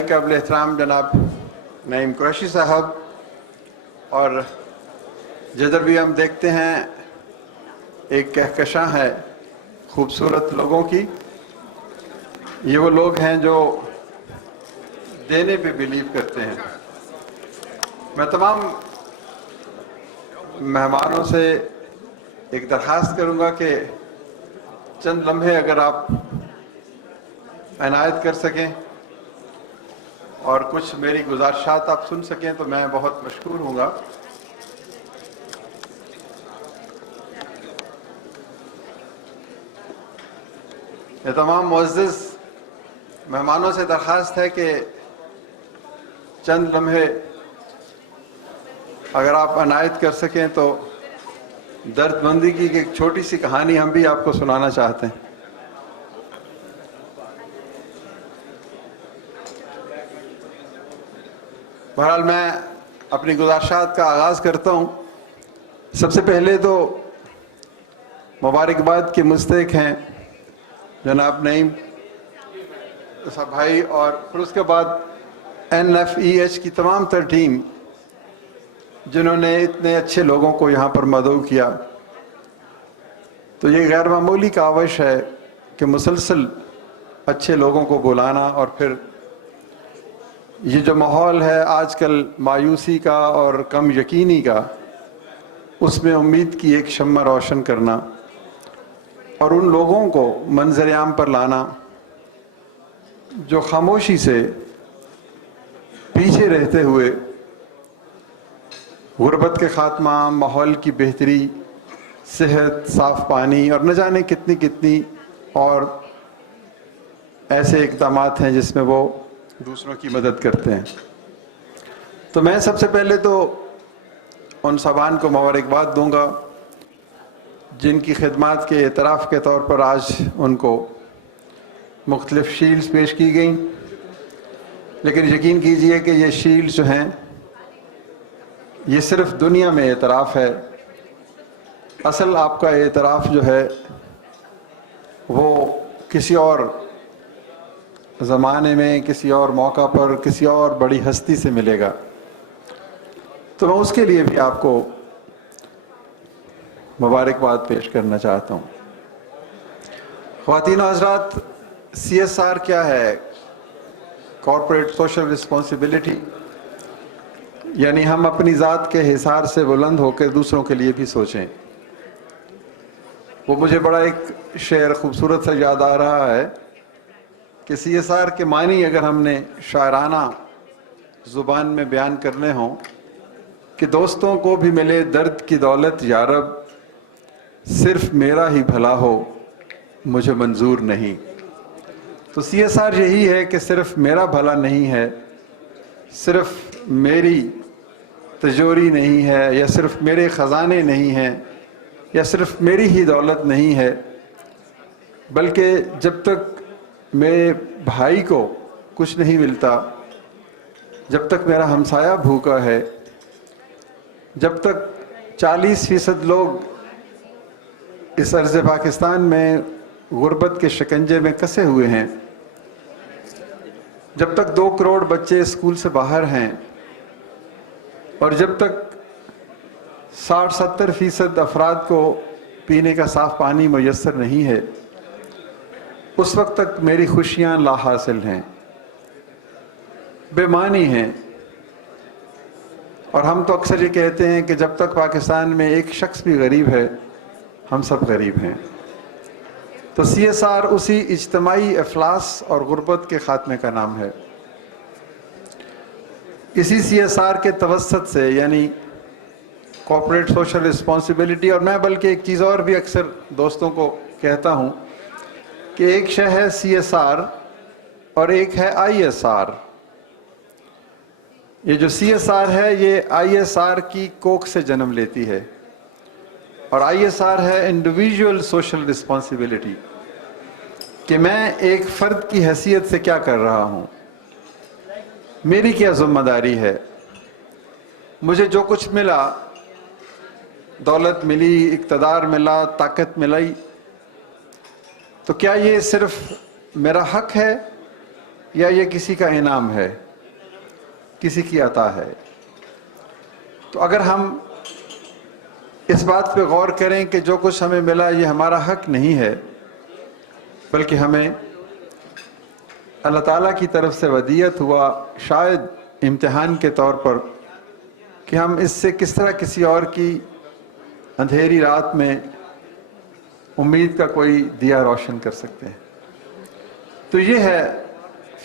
قابل احترام جناب نعیم قریشی صاحب، اور جدھر بھی ہم دیکھتے ہیں ایک کہکشاں ہے خوبصورت لوگوں کی. یہ وہ لوگ ہیں جو دینے پہ بلیو کرتے ہیں. میں تمام مہمانوں سے ایک درخواست کروں گا کہ چند لمحے اگر آپ عنایت کر سکیں اور کچھ میری گزارشات آپ سن سکیں تو میں بہت مشکور ہوں گا. یہ تمام معزز مہمانوں سے درخواست ہے کہ چند لمحے اگر آپ عنایت کر سکیں تو درد مندی کی ایک چھوٹی سی کہانی ہم بھی آپ کو سنانا چاہتے ہیں. بہرحال میں اپنی گزارشات کا آغاز کرتا ہوں. سب سے پہلے تو مبارکباد کے مستحق ہیں جناب نعیم صاحب بھائی، اور پھر اس کے بعد NFEH کی تمام تر ٹیم جنہوں نے اتنے اچھے لوگوں کو یہاں پر مدعو کیا. تو یہ غیر معمولی کاوش ہے کہ مسلسل اچھے لوگوں کو بلانا، اور پھر یہ جو ماحول ہے آج کل مایوسی کا اور کم یقینی کا، اس میں امید کی ایک شمع روشن کرنا اور ان لوگوں کو منظر عام پر لانا جو خاموشی سے پیچھے رہتے ہوئے غربت کے خاتمہ، ماحول کی بہتری، صحت، صاف پانی اور نہ جانے کتنی کتنی اور ایسے اقدامات ہیں جس میں وہ دوسروں کی مدد کرتے ہیں. تو میں سب سے پہلے تو ان سبان کو مبارکباد دوں گا جن کی خدمات کے اعتراف کے طور پر آج ان کو مختلف شیلڈز پیش کی گئیں. لیکن یقین کیجئے کہ یہ شیلڈز جو ہیں یہ صرف دنیا میں اعتراف ہے. اصل آپ کا اعتراف جو ہے وہ کسی اور زمانے میں، کسی اور موقع پر، کسی اور بڑی ہستی سے ملے گا. تو میں اس کے لیے بھی آپ کو مبارکباد پیش کرنا چاہتا ہوں. خواتین و حضرات، CSR کیا ہے؟ کارپوریٹ سوشل رسپانسبلٹی، یعنی ہم اپنی ذات کے حصار سے بلند ہو کے دوسروں کے لیے بھی سوچیں. وہ مجھے بڑا ایک شعر خوبصورت سے یاد آ رہا ہے کہ CSR کے معنی اگر ہم نے شاعرانہ زبان میں بیان کرنے ہوں کہ دوستوں کو بھی ملے درد کی دولت یا رب، صرف میرا ہی بھلا ہو مجھے منظور نہیں. تو CSR یہی ہے کہ صرف میرا بھلا نہیں ہے، صرف میری تجوری نہیں ہے، یا صرف میرے خزانے نہیں ہیں، یا صرف میری ہی دولت نہیں ہے، بلکہ جب تک میرے بھائی کو کچھ نہیں ملتا، جب تک میرا ہمسایہ بھوکا ہے، جب تک 40% لوگ اس ارض پاکستان میں غربت کے شکنجے میں کسے ہوئے ہیں، جب تک 2 کروڑ بچے اسکول سے باہر ہیں، اور جب تک 60-70% افراد کو پینے کا صاف پانی میسر نہیں ہے، اس وقت تک میری خوشیاں لا حاصل ہیں، بے معنی ہیں. اور ہم تو اکثر یہ کہتے ہیں کہ جب تک پاکستان میں ایک شخص بھی غریب ہے ہم سب غریب ہیں. تو CSR اسی اجتماعی افلاس اور غربت کے خاتمے کا نام ہے. اسی CSR کے توسط سے، یعنی کارپوریٹ سوشل رسپانسبلٹی، اور میں بلکہ ایک چیز اور بھی اکثر دوستوں کو کہتا ہوں کہ ایک شے ہے CSR اور ایک ہے ISR. یہ جو CSR ہے یہ ISR کی کوکھ سے جنم لیتی ہے، اور ISR ہے انڈیویجول سوشل رسپانسبلٹی، کہ میں ایک فرد کی حیثیت سے کیا کر رہا ہوں، میری کیا ذمہ داری ہے. مجھے جو کچھ ملا، دولت ملی، اقتدار ملا، طاقت ملی، تو کیا یہ صرف میرا حق ہے یا یہ کسی کا انعام ہے، کسی کی عطا ہے؟ تو اگر ہم اس بات پہ غور کریں کہ جو کچھ ہمیں ملا یہ ہمارا حق نہیں ہے، بلکہ ہمیں اللہ تعالیٰ کی طرف سے ودیعت ہوا، شاید امتحان کے طور پر، کہ ہم اس سے کس طرح کسی اور کی اندھیری رات میں امید کا کوئی دیا روشن کر سکتے ہیں۔ تو یہ ہے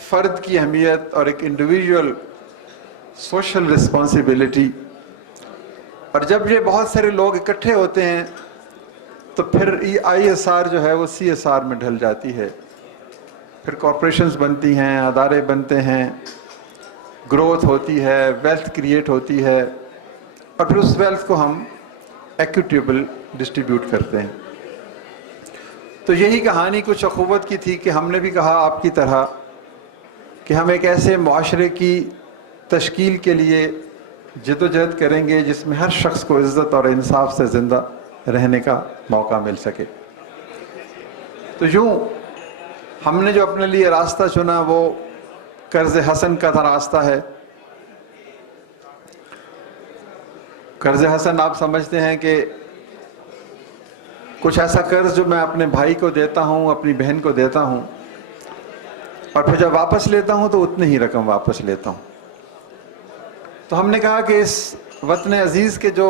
فرد کی اہمیت اور ایک انڈیویجول سوشل رسپانسبلٹی۔ اور جب یہ بہت سارے لوگ اکٹھے ہوتے ہیں تو پھر ISR جو ہے وہ CSR میں ڈھل جاتی ہے، پھر کارپوریشنز بنتی ہیں، ادارے بنتے ہیں، گروتھ ہوتی ہے، ویلتھ کریٹ ہوتی ہے، اور پھر اس ویلتھ کو ہم ایکوٹیبل ڈسٹریبیوٹ کرتے ہیں۔ تو یہی کہانی کچھ اخوت کی تھی کہ ہم نے بھی کہا آپ کی طرح کہ ہم ایک ایسے معاشرے کی تشکیل کے لیے جدوجہد کریں گے جس میں ہر شخص کو عزت اور انصاف سے زندہ رہنے کا موقع مل سکے۔ تو یوں ہم نے جو اپنے لیے راستہ چنا وہ قرض حسن کا راستہ ہے۔ قرض حسن آپ سمجھتے ہیں کہ کچھ ایسا قرض جو میں اپنے بھائی کو دیتا ہوں، اپنی بہن کو دیتا ہوں، اور پھر جب واپس لیتا ہوں تو اتنی ہی رقم واپس لیتا ہوں۔ تو ہم نے کہا کہ اس وطن عزیز کے جو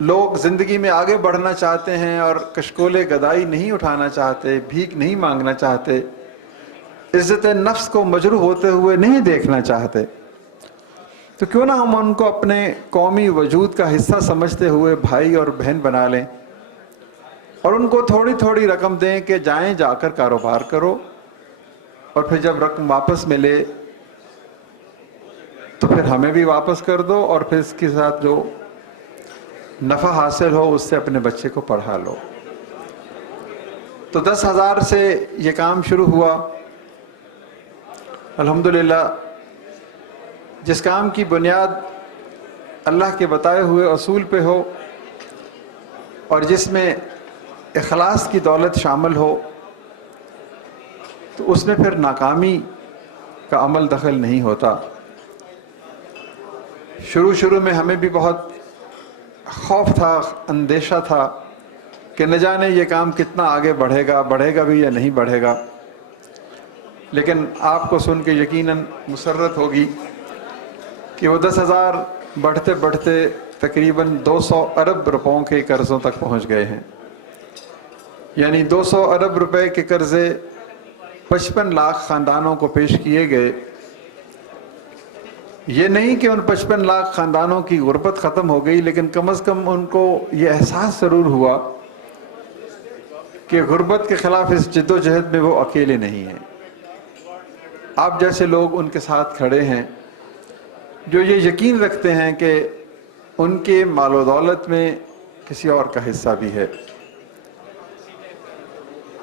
لوگ زندگی میں آگے بڑھنا چاہتے ہیں اور کشکول گدائی نہیں اٹھانا چاہتے، بھیک نہیں مانگنا چاہتے، عزت نفس کو مجروح ہوتے ہوئے نہیں دیکھنا چاہتے، تو کیوں نہ ہم ان کو اپنے قومی وجود کا حصہ سمجھتے ہوئے بھائی اور بہن بنا لیں، اور ان کو تھوڑی تھوڑی رقم دیں کہ جائیں، جا کر کاروبار کرو، اور پھر جب رقم واپس ملے تو پھر ہمیں بھی واپس کر دو، اور پھر اس کے ساتھ جو نفع حاصل ہو اس سے اپنے بچے کو پڑھا لو۔ تو 10,000 سے یہ کام شروع ہوا۔ الحمدللہ جس کام کی بنیاد اللہ کے بتائے ہوئے اصول پہ ہو اور جس میں اخلاص کی دولت شامل ہو تو اس میں پھر ناکامی کا عمل دخل نہیں ہوتا۔ شروع میں ہمیں بھی بہت خوف تھا، اندیشہ تھا کہ نہ جانے یہ کام کتنا آگے بڑھے گا بھی یا نہیں بڑھے گا، لیکن آپ کو سن کے یقیناً مسرت ہوگی کہ وہ 10,000 بڑھتے بڑھتے تقریباً 200 ارب روپوں کے قرضوں تک پہنچ گئے ہیں۔ یعنی 200 ارب روپے کے قرضے 55 لاکھ خاندانوں کو پیش کیے گئے۔ یہ نہیں کہ ان 55 لاکھ خاندانوں کی غربت ختم ہو گئی، لیکن کم از کم ان کو یہ احساس ضرور ہوا کہ غربت کے خلاف اس جد و جہد میں وہ اکیلے نہیں ہیں۔ آپ جیسے لوگ ان کے ساتھ کھڑے ہیں جو یہ یقین رکھتے ہیں کہ ان کے مال و دولت میں کسی اور کا حصہ بھی ہے۔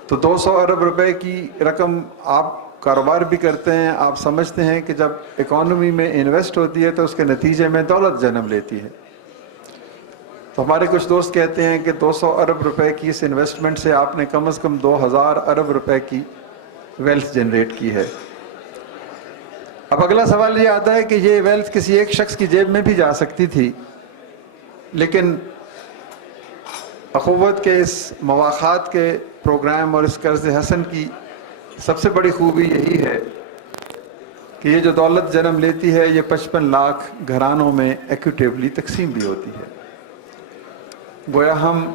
تو 200 ارب روپے کی رقم آپ کاروبار بھی کرتے ہیں، آپ سمجھتے ہیں کہ جب اکانومی میں انویسٹ ہوتی ہے تو اس کے نتیجے میں دولت جنم لیتی ہے۔ تو ہمارے کچھ دوست کہتے ہیں کہ 200 ارب روپے کی اس انویسٹمنٹ سے آپ نے کم از کم 2000 ارب روپے کی ویلتھ جنریٹ کی ہے۔ اب اگلا سوال یہ آتا ہے کہ یہ ویلتھ کسی ایک شخص کی جیب میں بھی جا سکتی تھی، لیکن اخوت کے اس مواخات کے پروگرام اور اس قرض حسن کی سب سے بڑی خوبی یہی ہے کہ یہ جو دولت جنم لیتی ہے یہ 55 لاکھ گھرانوں میں ایکوٹیبلی تقسیم بھی ہوتی ہے۔ گویا ہم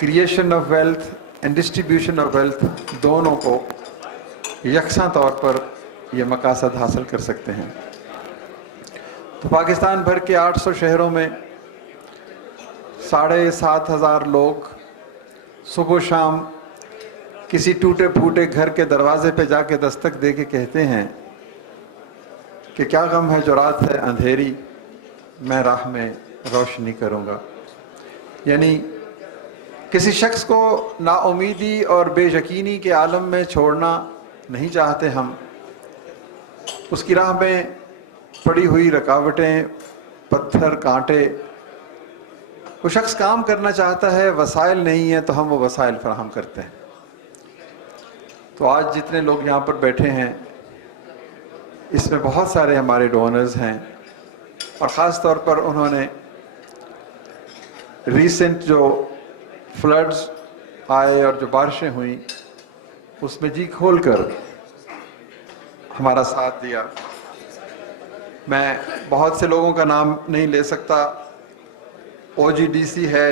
creation of wealth and distribution of wealth دونوں کو یکساں طور پر یہ مقاصد حاصل کر سکتے ہیں۔ تو پاکستان بھر کے 800 شہروں میں 7,500 لوگ صبح و شام کسی ٹوٹے پھوٹے گھر کے دروازے پہ جا کے دستک دے کے کہتے ہیں کہ کیا غم ہے جو رات ہے اندھیری، میں راہ میں روشنی کروں گا۔ یعنی کسی شخص کو نا امیدی اور بے یقینی کے عالم میں چھوڑنا نہیں چاہتے ہم۔ اس کی راہ میں پڑی ہوئی رکاوٹیں، پتھر، کانٹے، وہ شخص کام کرنا چاہتا ہے، وسائل نہیں ہیں تو ہم وہ وسائل فراہم کرتے ہیں۔ تو آج جتنے لوگ یہاں پر بیٹھے ہیں اس میں بہت سارے ہمارے ڈونرز ہیں، اور خاص طور پر انہوں نے ریسنٹ جو فلڈز آئے اور جو بارشیں ہوئیں اس میں جی کھول کر ہمارا ساتھ دیا۔ میں بہت سے لوگوں کا نام نہیں لے سکتا، او جی ڈی سی ہے،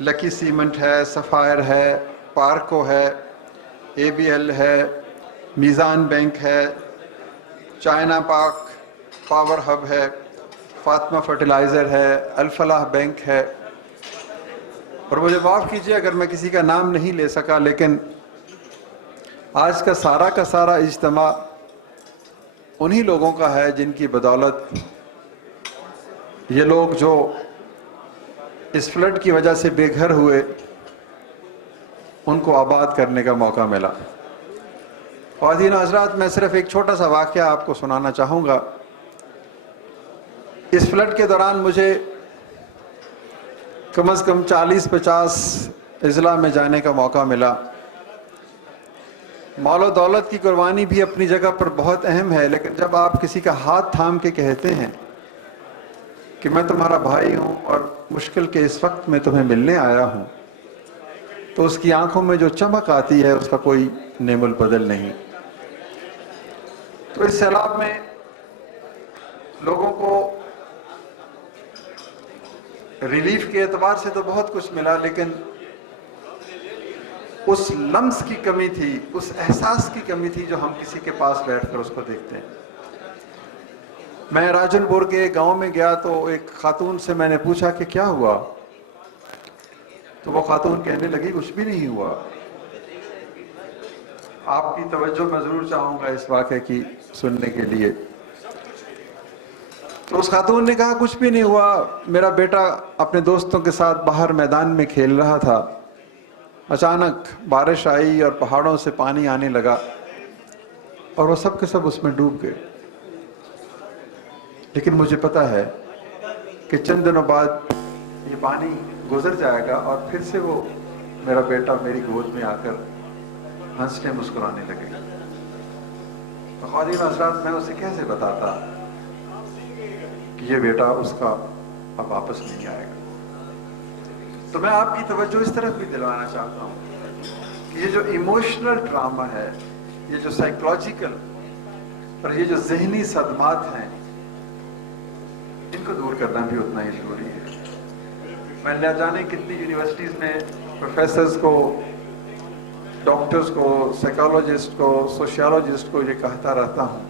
لکی سیمنٹ ہے، سفائر ہے، پارکو ہے، اے بی ایل ہے، میزان بینک ہے، چائنا پاک پاور ہب ہے، فاطمہ فرٹیلائزر ہے، الفلاح بینک ہے، اور مجھے معاف کیجیے اگر میں کسی کا نام نہیں لے سکا، لیکن آج کا سارا اجتماع انہی لوگوں کا ہے جن کی بدولت یہ لوگ جو اس فلڈ کی وجہ سے بے گھر ہوئے ان کو آباد کرنے کا موقع ملا۔ خواتین و حضرات، میں صرف ایک چھوٹا سا واقعہ آپ کو سنانا چاہوں گا۔ اس فلڈ کے دوران مجھے کم از کم 40-50 اضلاع میں جانے کا موقع ملا۔ مال و دولت کی قربانی بھی اپنی جگہ پر بہت اہم ہے، لیکن جب آپ کسی کا ہاتھ تھام کے کہتے ہیں کہ میں تمہارا بھائی ہوں اور مشکل کے اس وقت میں تمہیں ملنے آیا ہوں، تو اس کی آنکھوں میں جو چمک آتی ہے اس کا کوئی نیم البدل نہیں۔ تو اس سیلاب میں لوگوں کو ریلیف کے اعتبار سے تو بہت کچھ ملا، لیکن اس لمس کی کمی تھی، اس احساس کی کمی تھی جو ہم کسی کے پاس بیٹھ کر اس کو دیکھتے ہیں۔ میں راجن پور کے ایک گاؤں میں گیا تو ایک خاتون سے میں نے پوچھا کہ کیا ہوا، تو وہ خاتون کہنے لگی کچھ بھی نہیں ہوا۔ آپ کی توجہ میں ضرور چاہوں گا اس واقعے کی سننے کے لیے۔ تو اس خاتون نے کہا کچھ بھی نہیں ہوا، میرا بیٹا اپنے دوستوں کے ساتھ باہر میدان میں کھیل رہا تھا، اچانک بارش آئی اور پہاڑوں سے پانی آنے لگا اور وہ سب کے سب اس میں ڈوب گئے۔ لیکن مجھے پتا ہے کہ چند دنوں بعد یہ پانی گزر جائے گا اور پھر سے وہ میرا بیٹا میری گود میں آ کر ہنسنے مسکرانے لگے گا۔ تو خواتین و حضرات، میں اسے کیسے بتاتا کہ یہ بیٹا اس کا اب واپس نہیں آئے گا؟ تو میں آپ کی توجہ اس طرف بھی دلانا چاہتا ہوں کہ یہ جو ایموشنل ڈرامہ ہے، یہ جو سائیکولوجیکل اور یہ جو ذہنی صدمات ہیں، ان کو دور کرنا بھی اتنا ہی ضروری ہے۔ میں نہ جانے کتنی یونیورسٹیز میں پروفیسرز کو، ڈاکٹرز کو، سائیکالوجسٹ کو، سوشیالوجسٹ کو یہ کہتا رہتا ہوں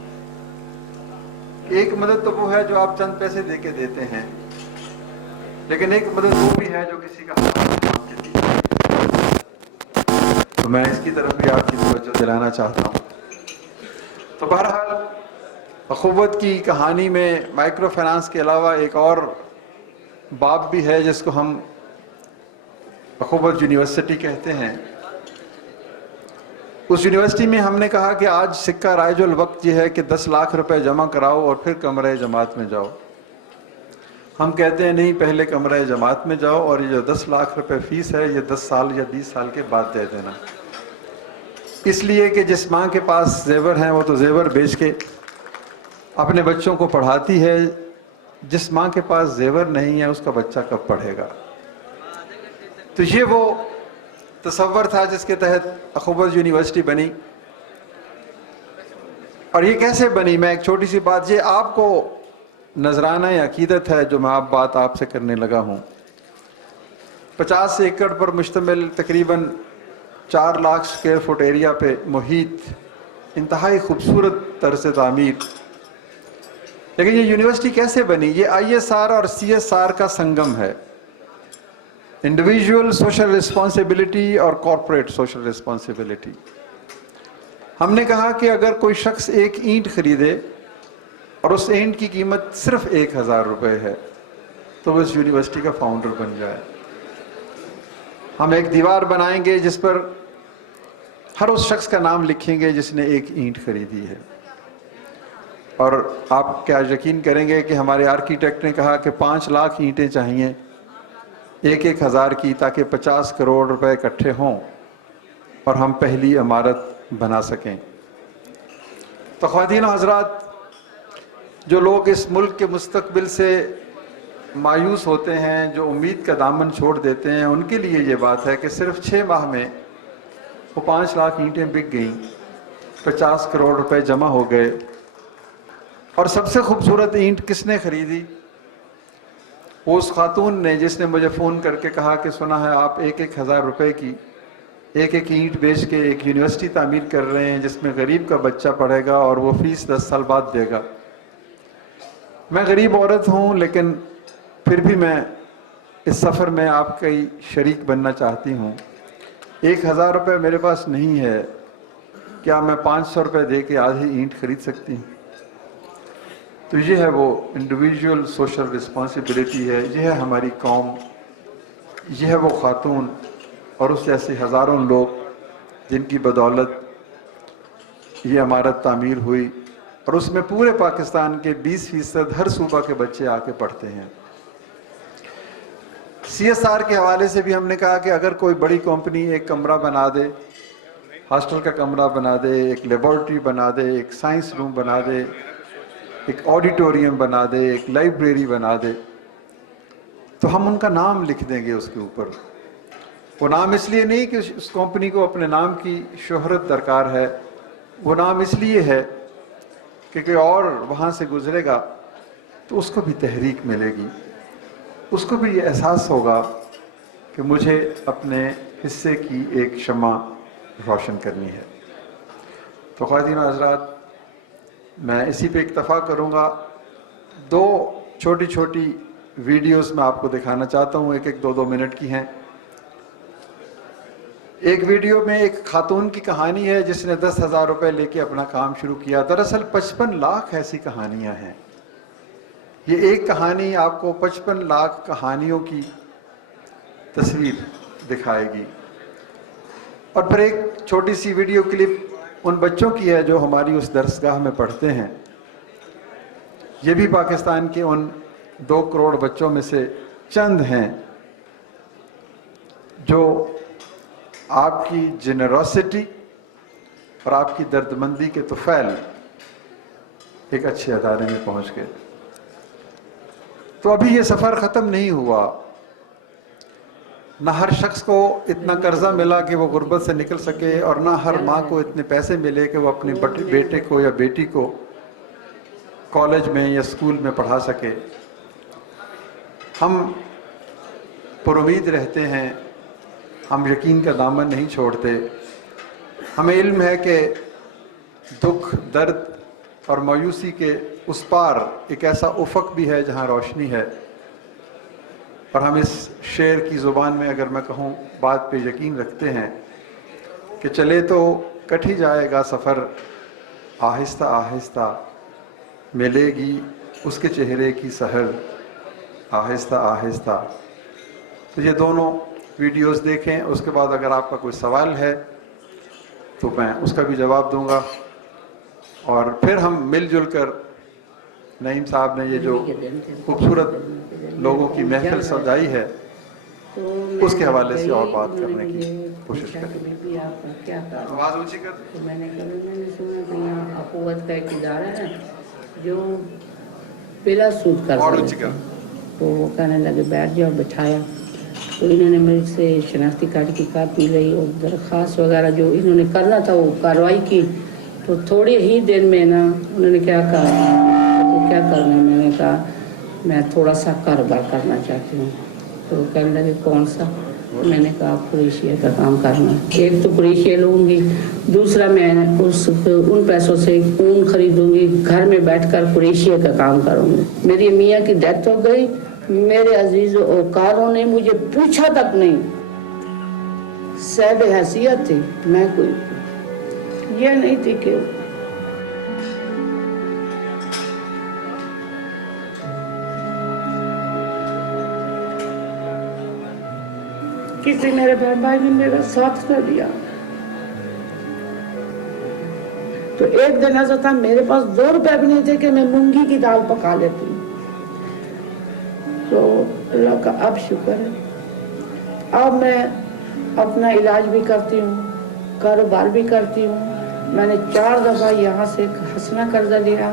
کہ ایک مدد تو وہ ہے جو آپ چند پیسے دے کے دیتے ہیں، لیکن ایک مدد وہ بھی ہے جو کسی کا ہاتھ تھام کے دی جاتی ہے۔ تو میں اس کی طرف بھی آپ کی توجہ دلانا چاہتا ہوں۔ تو بہرحال اخوت کی کہانی میں مائکرو فائنانس کے علاوہ ایک اور باب بھی ہے جس کو ہم اخوت یونیورسٹی کہتے ہیں۔ اس یونیورسٹی میں ہم نے کہا کہ آج سکہ رائج الوقت یہ ہے کہ 10 لاکھ روپے جمع کراؤ اور پھر کمرہ جماعت میں جاؤ۔ ہم کہتے ہیں نہیں، پہلے کمرہ جماعت میں جاؤ اور یہ جو 10 لاکھ روپے فیس ہے یہ 10 سال یا 20 سال کے بعد دے دینا۔ اس لیے کہ جس ماں کے پاس زیور ہیں وہ تو زیور بیچ کے اپنے بچوں کو پڑھاتی ہے، جس ماں کے پاس زیور نہیں ہے اس کا بچہ کب پڑھے گا؟ تو یہ وہ تصور تھا جس کے تحت اخوت یونیورسٹی بنی۔ اور یہ کیسے بنی؟ میں ایک چھوٹی سی بات، یہ آپ کو نذرانہ عقیدت ہے جو میں آپ سے کرنے لگا ہوں۔ 50 ایکڑ پر مشتمل تقریباً 4 لاکھ سکوائر فٹ ایریا پہ محیط، انتہائی خوبصورت طرز تعمیر۔ لیکن یہ یونیورسٹی کیسے بنی؟ یہ آئی ایس آر اور سی ایس آر کا سنگم ہے، انڈیویجول سوشل رسپانسبلٹی اور کارپوریٹ سوشل رسپانسبلٹی۔ ہم نے کہا کہ اگر کوئی شخص ایک اینٹ خریدے اور اس اینٹ کی قیمت صرف 1000 روپے ہے تو وہ اس یونیورسٹی کا فاؤنڈر بن جائے۔ ہم ایک دیوار بنائیں گے جس پر ہر اس شخص کا نام لکھیں گے جس نے ایک اینٹ خریدی ہے۔ اور آپ کیا یقین کریں گے کہ ہمارے آرکیٹیکٹ نے کہا کہ 5 لاکھ اینٹیں چاہیے 1,000 کی، تاکہ 50 کروڑ روپے اکٹھے ہوں اور ہم پہلی عمارت بنا سکیں۔ تو خواتین و حضرات، جو لوگ اس ملک کے مستقبل سے مایوس ہوتے ہیں، جو امید کا دامن چھوڑ دیتے ہیں، ان کے لیے یہ بات ہے کہ صرف 6 ماہ میں وہ 5 لاکھ اینٹیں بک گئیں، 50 کروڑ روپے جمع ہو گئے. اور سب سے خوبصورت اینٹ کس نے خریدی؟ اس خاتون نے جس نے مجھے فون کر کے کہا کہ سنا ہے آپ 1,000 روپے کی ایک اینٹ بیچ کے ایک یونیورسٹی تعمیر کر رہے ہیں جس میں غریب کا بچہ پڑھے گا اور وہ فیس 10 سال بعد دے گا. میں غریب عورت ہوں، لیکن پھر بھی میں اس سفر میں آپ کا ہی شریک بننا چاہتی ہوں. 1,000 روپے میرے پاس نہیں ہے، کیا میں 500 روپے دے کے آدھی اینٹ خرید سکتی ہوں؟ تو یہ ہے وہ انڈیویجول سوشل رسپانسبلٹی ہے، یہ ہے ہماری قوم، یہ ہے وہ خاتون اور اس جیسے ہزاروں لوگ جن کی بدولت یہ عمارت تعمیر ہوئی، اور اس میں پورے پاکستان کے 20% ہر صوبہ کے بچے آ کے پڑھتے ہیں. CSR کے حوالے سے بھی ہم نے کہا کہ اگر کوئی بڑی کمپنی ایک کمرہ بنا دے، ہاسٹل کا کمرہ بنا دے، ایک لیبارٹری بنا دے، ایک سائنس روم بنا دے، ایک آڈیٹوریم بنا دے، ایک لائبریری بنا دے، تو ہم ان کا نام لکھ دیں گے اس کے اوپر. وہ نام اس لیے نہیں کہ اس کمپنی کو اپنے نام کی شہرت درکار ہے، وہ نام اس لیے ہے کہ کوئی اور وہاں سے گزرے گا تو اس کو بھی تحریک ملے گی، اس کو بھی یہ احساس ہوگا کہ مجھے اپنے حصے کی ایک شمع روشن کرنی ہے. تو خواتین و حضرات، میں اسی پہ اکتفا کروں گا. 2 چھوٹی چھوٹی ویڈیوز میں آپ کو دکھانا چاہتا ہوں، 1-2 منٹ کی ہیں. ایک ویڈیو میں ایک خاتون کی کہانی ہے جس نے 10,000 روپے لے کے اپنا کام شروع کیا. دراصل 55 لاکھ ایسی کہانیاں ہیں. یہ ایک کہانی آپ کو 55 لاکھ کہانیوں کی تصویر دکھائے گی. اور پھر ایک چھوٹی سی ویڈیو کلپ ان بچوں کی ہے جو ہماری اس درسگاہ میں پڑھتے ہیں. یہ بھی پاکستان کے ان 2 کروڑ بچوں میں سے چند ہیں جو آپ کی جنروسٹی اور آپ کی دردمندی کے طفیل ایک اچھے ادارے میں پہنچ گئے. تو ابھی یہ سفر ختم نہیں ہوا. نہ ہر شخص کو اتنا قرضہ ملا کہ وہ غربت سے نکل سکے، اور نہ ہر ماں کو اتنے پیسے ملے کہ وہ اپنے بیٹے کو یا بیٹی کو کالج میں یا اسکول میں پڑھا سکے. ہم پر امید رہتے ہیں، ہم یقین کا دامن نہیں چھوڑتے. ہمیں علم ہے کہ دکھ، درد اور مایوسی کے اس پار ایک ایسا افق بھی ہے جہاں روشنی ہے. اور ہم اس شعر کی زبان میں اگر میں کہوں بات پہ یقین رکھتے ہیں کہ چلے تو کٹ ہی جائے گا سفر، آہستہ آہستہ ملے گی اس کے چہرے کی سحر، آہستہ آہستہ. تو یہ دونوں ویڈیوز دیکھیں. اس کے بعد اگر آپ کا کوئی سوال ہے تو میں اس کا بھی جواب دوں گا، اور پھر ہم مل جل کر نعیم صاحب نے یہ جو خوبصورت لوگوں کی محفل سجائی ہے اس کے حوالے سے اور بات کرنے کی کوشش کریں. آواز اونچی کر. میں نے سنا کہ یہاں اخوت کا ایک ادارہ ہے جو بلا سود کرتا ہے. تو وہ کہنے لگے بیٹھ جاؤ، بٹھایا. تو انہوں نے میرے سے شناختی کارڈ کی کاپی لئی اور درخواست وغیرہ جو انہوں نے کرنا تھا وہ کارروائی کی. تو تھوڑے ہی دن میں نا انہوں نے کیا کہا، تو کیا کرنا ہے؟ میں نے کہا میں تھوڑا سا کاروبار کرنا چاہتی ہوں. تو کہنے لگے کون سا؟ میں نے کہا کریشیا کا کام کرنا. ایک تو کریشیا لوں گی، دوسرا میں ان پیسوں سے اون خریدوں گی، گھر میں بیٹھ کر کریشیا کا کام کروں گی. میری میاں کی ڈیتھ ہو گئی، میرے عزیز اوقاروں نے مجھے پوچھا تک نہیں، صاحب حیثیت تھی. میں کوئی یہ نہیں تھی کہ کسی میرے بہن بھائی نے میرا ساتھ نہ دیا. تو ایک دن ایسا تھا میرے پاس 2 روپے بھی نہیں تھے کہ میں مونگی کی دال پکا لیتی. تو اللہ کا اب شکر ہے، اب میں اپنا علاج بھی کرتی ہوں، کاروبار بھی کرتی ہوں. میں نے 4 دفعہ یہاں سے ہنسنا قرضہ لیا،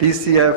TCF,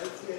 LCI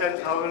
10,000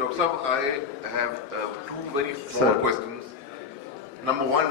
Dr. Saab, I have two very small questions. Number one,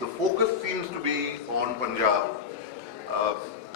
the focus seems to be on Punjab.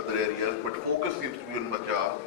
other areas, but focus seems to be on Punjab.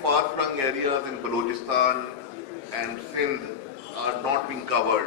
far-flung areas in Balochistan and Sindh are not being covered.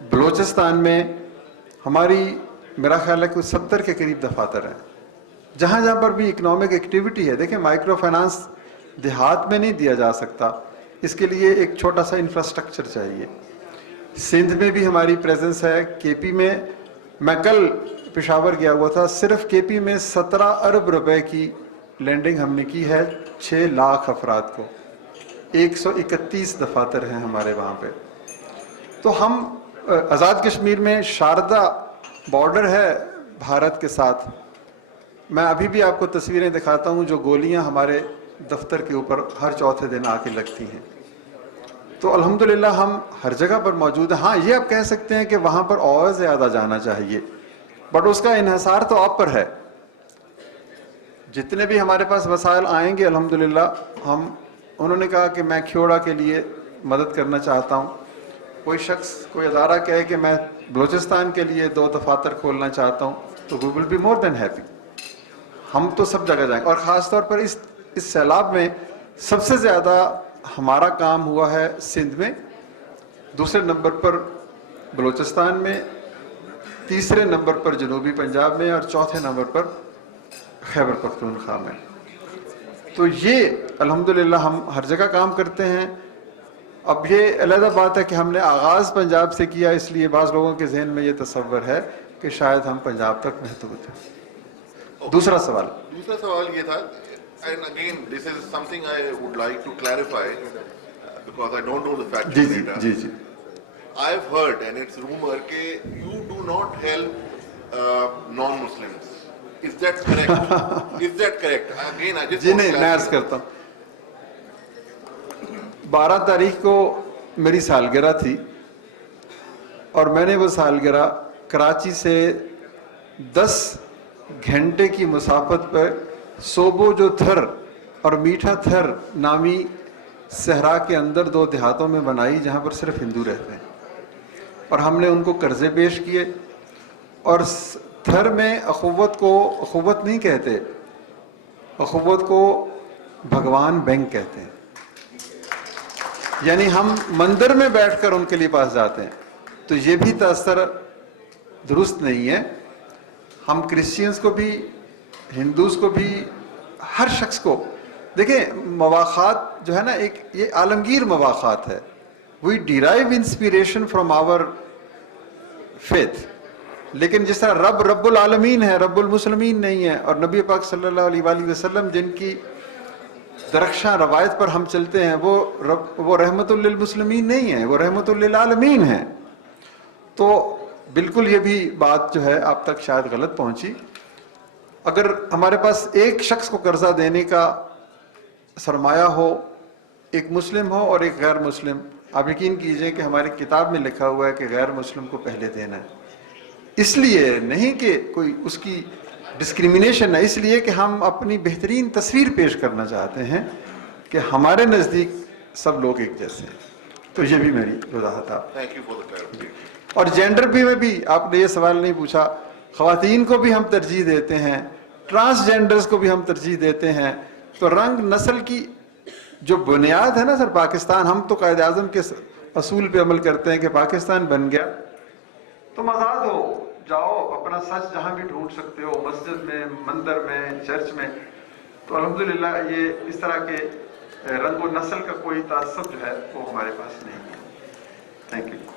Balochistan میں ہماری میرا خیال ہے کوئی 70 کے قریب دفاتر ہیں. جہاں جہاں پر بھی اکنامک ایکٹیویٹی ہے, دیکھیں مائکرو فائنانس دیہات میں نہیں دیا جا سکتا, اس کے لیے ایک چھوٹا سا انفراسٹرکچر چاہیے. سندھ میں بھی ہماری پریزنس ہے, کے پی میں کل پشاور گیا ہوا تھا, صرف کے پی میں 17 ارب روپے کی لینڈنگ ہم نے کی ہے 6 لاکھ افراد کو. 131 دفاتر ہیں ہمارے وہاں پہ. تو ہم آزاد کشمیر میں شاردا بارڈر ہے بھارت کے ساتھ. میں ابھی بھی آپ کو تصویریں دکھاتا ہوں جو گولیاں ہمارے دفتر کے اوپر ہر چوتھے دن آ کے لگتی ہیں. تو الحمدللہ ہم ہر جگہ پر موجود ہیں. ہاں یہ آپ کہہ سکتے ہیں کہ وہاں پر اور زیادہ جانا چاہیے, بٹ اس کا انحصار تو آپ پر ہے. جتنے بھی ہمارے پاس وسائل آئیں گے الحمدللہ ہم, انہوں نے کہا کہ میں کھیوڑا کے لیے مدد کرنا چاہتا ہوں. کوئی شخص کوئی ادارہ کہے کہ میں بلوچستان کے لیے 2 دفاتر کھولنا چاہتا ہوں, تو وی will be more than happy. ہم تو سب جگہ جائیں گے. اور خاص طور پر اس سیلاب میں سب سے زیادہ ہمارا کام ہوا ہے سندھ میں, دوسرے نمبر پر بلوچستان میں, تیسرے نمبر پر جنوبی پنجاب میں, اور چوتھے نمبر پر خیبر پختونخوا میں. تو یہ الحمدللہ ہم ہر جگہ کام کرتے ہیں. اب یہ علیحدہ بات ہے کہ ہم نے آغاز پنجاب سے کیا, اس لیے بعض لوگوں کے ذہن میں یہ تصور ہے کہ شاید ہم پنجاب تک محدود ہیں. دوسرا سوال یہ تھا, and again this is something I would like to clarify because I don't know the facts. G I've heard and it's rumor کہ you do not help non-Muslims. Is that correct? Is that correct? Again I just جی نہیں, میں عرض کرتا ہوں. 12 تاریخ کو میری سالگرہ تھی, اور میں نے وہ سالگرہ کراچی سے 10 گھنٹے کی مسافت پر صوبو جو تھر اور میٹھا تھر نامی صحرا کے اندر 2 دیہاتوں میں بنائی جہاں پر صرف ہندو رہتے ہیں, اور ہم نے ان کو قرضے پیش کیے. اور تھر میں اخوت کو اخوت نہیں کہتے, اخوت کو بھگوان بینک کہتے ہیں. یعنی ہم مندر میں بیٹھ کر ان کے لیے پاس جاتے ہیں. تو یہ بھی تاثر درست نہیں ہے. ہم کرسچینز کو بھی, ہندوز کو بھی, ہر شخص کو دیکھیں, مواخات جو ہے نا ایک یہ عالمگیر مواخات ہے. We derive inspiration from our faith, لیکن جس طرح رب العالمین ہے, رب المسلمین نہیں ہے. اور نبی پاک صلی اللہ علیہ وآلہ وسلم جن کی درخشاں روایت پر ہم چلتے ہیں, وہ رحمت للمسلمین نہیں ہیں, وہ رحمت للعالمین ہیں. تو بالکل یہ بھی بات جو ہے آپ تک شاید غلط پہنچی. اگر ہمارے پاس ایک شخص کو قرضہ دینے کا سرمایہ ہو, ایک مسلم ہو اور ایک غیر مسلم, آپ یقین کیجئے کہ ہماری کتاب میں لکھا ہوا ہے کہ غیر مسلم کو پہلے دینا ہے. اس لیے نہیں کہ کوئی اس کی ڈسکریمنیشن ہے, اس لیے کہ ہم اپنی بہترین تصویر پیش کرنا چاہتے ہیں کہ ہمارے نزدیک سب لوگ ایک جیسے ہیں. تو یہ بھی میری وضاحت آپ. Thank you for the clarification. اور جینڈر بھی میں بھی آپ نے یہ سوال نہیں پوچھا, خواتین کو بھی ہم ترجیح دیتے ہیں, ٹرانسجینڈرز کو بھی ہم ترجیح دیتے ہیں. تو رنگ نسل کی جو بنیاد ہے نا سر, پاکستان, ہم تو قائد اعظم کے اصول پہ عمل کرتے ہیں کہ پاکستان بن گیا, تم آزاد ہو, جاؤ اپنا سچ جہاں بھی ڈھونڈ سکتے ہو, مسجد میں, مندر میں, چرچ میں. تو الحمدللہ یہ اس طرح کے رنگ و نسل کا کوئی تعصب جو ہے وہ ہمارے پاس نہیں ہے. Thank you.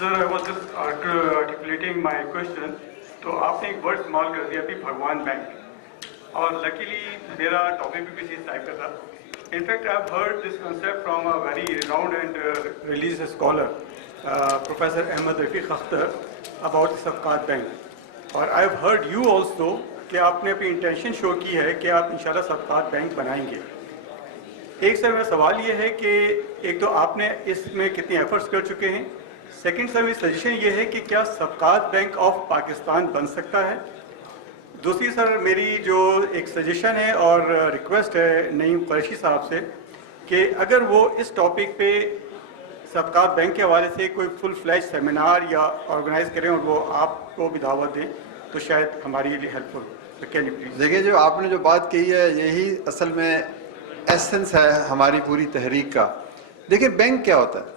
Sir, I was just articulating my question. تو آپ نے ایک ورڈ استعمال کر دیا ابھی, بھگوان بینک, اور لکیلی میرا ٹاپک بھی کسی ٹائپ کا تھا. In fact, I've heard this concept from a very renowned and released scholar, Professor Ahmed Rafiq Akhtar, about the Safqat Bank. اور I've heard you also کہ آپ نے اپنی انٹینشن شو کی ہے کہ آپ انشاءاللہ صفقات بینک بنائیں گے. ایک سر میرا سوال یہ ہے کہ ایک تو آپ نے اس میں کتنے ایفرٹس کر چکے ہیں. سیکنڈ سر میری سجیشن یہ ہے کہ کیا صفقات بینک آف پاکستان بن سکتا ہے. دوسری سر میری جو ایک سجیشن ہے اور ریکویسٹ ہے نعیم قریشی صاحب سے کہ اگر وہ اس ٹاپک پہ صفقات بینک کے حوالے سے کوئی فل فلیج سیمینار یا آرگنائز کریں اور وہ آپ کو بھی دعوت دیں تو شاید ہماری لیے ہیلپ فل. دیکھیں جو آپ نے جو بات کہی ہے یہی اصل میں ایسنس ہے ہماری پوری تحریک کا. دیکھیں بینک کیا ہوتا ہے,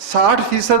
60%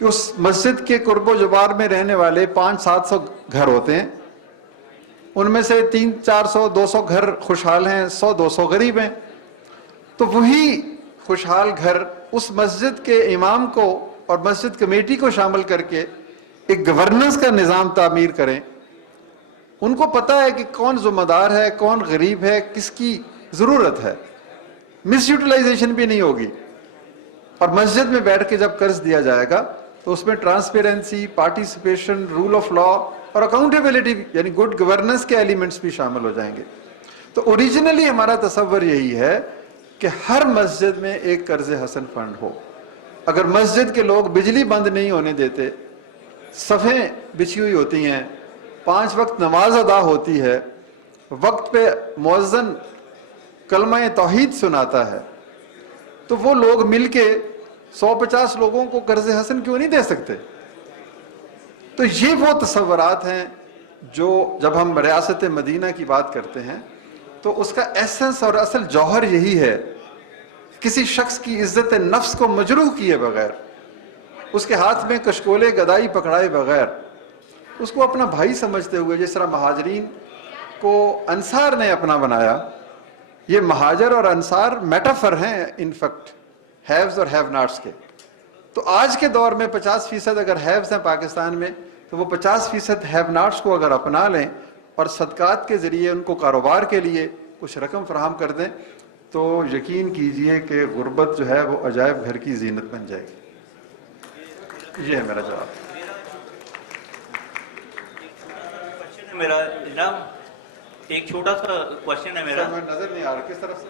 کہ اس مسجد کے قرب و جوار میں رہنے والے 500-700 گھر ہوتے ہیں، ان میں سے 300-400-200 گھر خوشحال ہیں، 100-200 غریب ہیں. تو وہی خوشحال گھر اس مسجد کے امام کو اور مسجد کمیٹی کو شامل کر کے ایک گورننس کا نظام تعمیر کریں. ان کو پتہ ہے کہ کون ذمہ دار ہے، کون غریب ہے، کس کی ضرورت ہے. مس یوٹیلائزیشن بھی نہیں ہوگی. اور مسجد میں بیٹھ کے جب قرض دیا جائے گا تو اس میں transparency, participation, rule of law اور اکاؤنٹیبلٹی یعنی گڈ گورننس کے ایلیمنٹس بھی شامل ہو جائیں گے. تو اوریجنلی ہمارا تصور یہی ہے کہ ہر مسجد میں ایک قرض حسن فنڈ ہو. اگر مسجد کے لوگ بجلی بند نہیں ہونے دیتے، صفیں بچھی ہوئی ہوتی ہیں، 5 وقت نماز ادا ہوتی ہے، وقت پہ مؤذن کلمہ توحید سناتا ہے، تو وہ لوگ مل کے 150 لوگوں کو قرض حسن کیوں نہیں دے سکتے؟ تو یہ وہ تصورات ہیں جو جب ہم ریاست مدینہ کی بات کرتے ہیں تو اس کا ایسنس اور اصل جوہر یہی ہے. کسی شخص کی عزت نفس کو مجروح کیے بغیر، اس کے ہاتھ میں کشکولے گدائی پکڑائے بغیر، اس کو اپنا بھائی سمجھتے ہوئے، جس طرح مہاجرین کو انصار نے اپنا بنایا. یہ مہاجر اور انصار میٹافر ہیں انفیکٹ ہیوز اور ہیو ناٹس کے. تو آج کے دور میں 50% اگر ہیوز ہیں پاکستان میں تو وہ 50% ہیو ناٹس کو اگر اپنا لیں اور صدقات کے ذریعے ان کو کاروبار کے لیے کچھ رقم فراہم کر دیں تو یقین کیجئے کہ غربت جو ہے وہ عجائب گھر کی زینت بن جائے گی. یہ ہے میرا جواب. میرا جناب ایک چھوٹا سا کوشچن ہے میرا. میں نظر نہیں آ رہا کس طرف سے.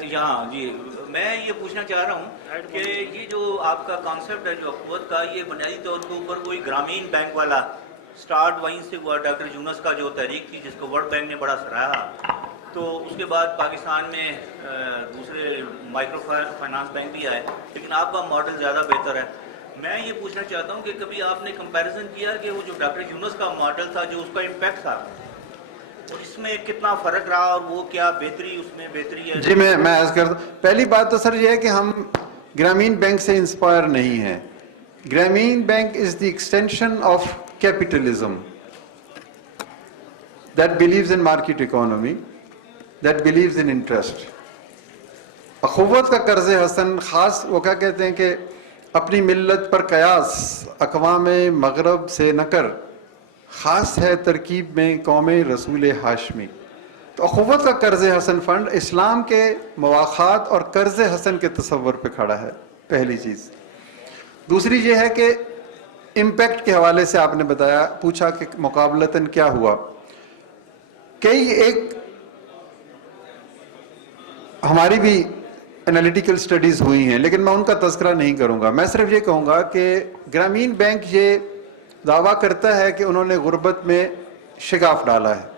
یہاں جی میں یہ پوچھنا چاہ رہا ہوں کہ یہ جو آپ کا کانسیپٹ ہے جو اخوت کا، یہ بنیادی طور کے اوپر کوئی گرامین بینک والا سٹارٹ وہیں سے ہوا. ڈاکٹر یونس کا جو تحریک تھی جس کو ورلڈ بینک نے بڑا سراہا، تو اس کے بعد پاکستان میں دوسرے مائکرو فائنانس بینک بھی آئے، لیکن آپ کا ماڈل زیادہ بہتر ہے. میں یہ پوچھنا چاہتا ہوں کہ کبھی آپ نے کمپیریزن کیا کہ وہ جو ڈاکٹر یونس کا ماڈل تھا، جو اس کا امپیکٹ تھا، اس میں کتنا فرق رہا اور وہ کیا بہتری اس میں بہتری ہے؟ جی میں عرض کرتا ہوں. پہلی بات تو سر یہ ہے کہ ہم گرامین بینک سے انسپائر نہیں ہیں. Grameen Bank is the extension of capitalism that believes in market economy, that believes in interest. Akhuwat کا قرض حسن خاص وہ کیا کہتے ہیں کہ اپنی ملت پر قیاس اقوام مغرب سے نہ کر، خاص ہے ترکیب میں قوم رسول ہاشمی. تو اخوت کا قرض حسن فنڈ اسلام کے مواخات اور قرض حسن کے تصور پہ کھڑا ہے، پہلی چیز. دوسری یہ ہے کہ امپیکٹ کے حوالے سے آپ نے بتایا، پوچھا کہ مقابلتاً کیا ہوا. ایک ہماری بھی انالیٹیکل سٹڈیز ہوئی ہیں لیکن میں ان کا تذکرہ نہیں کروں گا. میں صرف یہ کہوں گا کہ گرامین بینک یہ دعویٰ کرتا ہے کہ انہوں نے غربت میں شگاف ڈالا ہے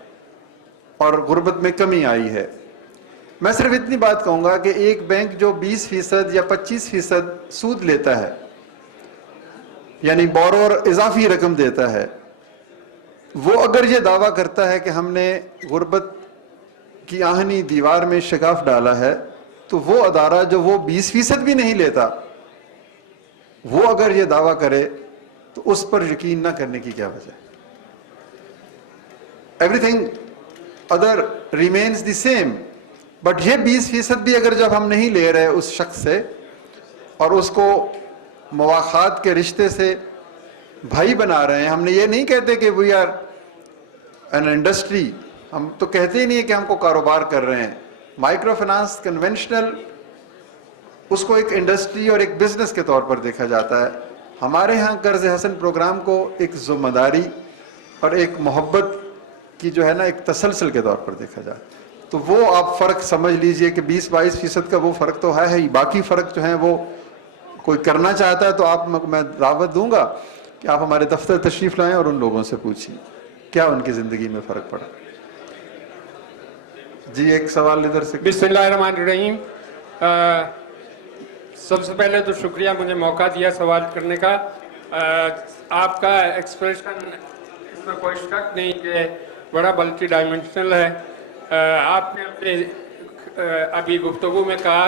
اور غربت میں کمی آئی ہے. میں صرف اتنی بات کہوں گا کہ ایک بینک جو 20% یا 25% سود لیتا ہے، یعنی بورور اضافی رقم دیتا ہے، وہ اگر یہ دعویٰ کرتا ہے کہ ہم نے غربت کی آہنی دیوار میں شگاف ڈالا ہے، تو وہ ادارہ جو وہ 20% بھی نہیں لیتا، وہ اگر یہ دعویٰ کرے تو اس پر یقین نہ کرنے کی کیا وجہ ہے؟ Every thing other remains the same. But یہ 20% بھی اگر جب ہم نہیں لے رہے اس شخص سے اور اس کو مواخات کے رشتے سے بھائی بنا رہے ہیں، ہم نے یہ نہیں کہتے کہ وی آر این انڈسٹری، ہم تو کہتے ہی نہیں کہ ہم کو کاروبار کر رہے ہیں. مائکرو فائنانس کنونشنل اس کو ایک انڈسٹری اور ایک بزنس کے طور پر دیکھا جاتا ہے. ہمارے ہاں قرض حسن پروگرام کو ایک ذمہ داری اور ایک محبت کی جو ہے نا ایک تسلسل کے طور پر دیکھا جاتا ہے. تو وہ آپ فرق سمجھ لیجئے کہ 20-22% کا وہ فرق تو ہے ہی. باقی فرق جو ہیں وہ کوئی کرنا چاہتا ہے تو آپ میں دعوت دوں گا کہ آپ ہمارے دفتر تشریف لائیں اور ان لوگوں سے پوچھیں کیا ان کی زندگی میں فرق پڑا. جی ایک سوال ادھر سے. بسم اللہ الرحمن الرحیم. سب سے پہلے تو شکریہ مجھے موقع دیا سوال کرنے کا. آپ کا ایکسپریشن اس میں کوئی شک نہیں کہ بڑا ملٹی ڈائمینشنل ہے. آپ نے اپنے ابھی گفتگو میں کہا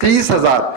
30,000।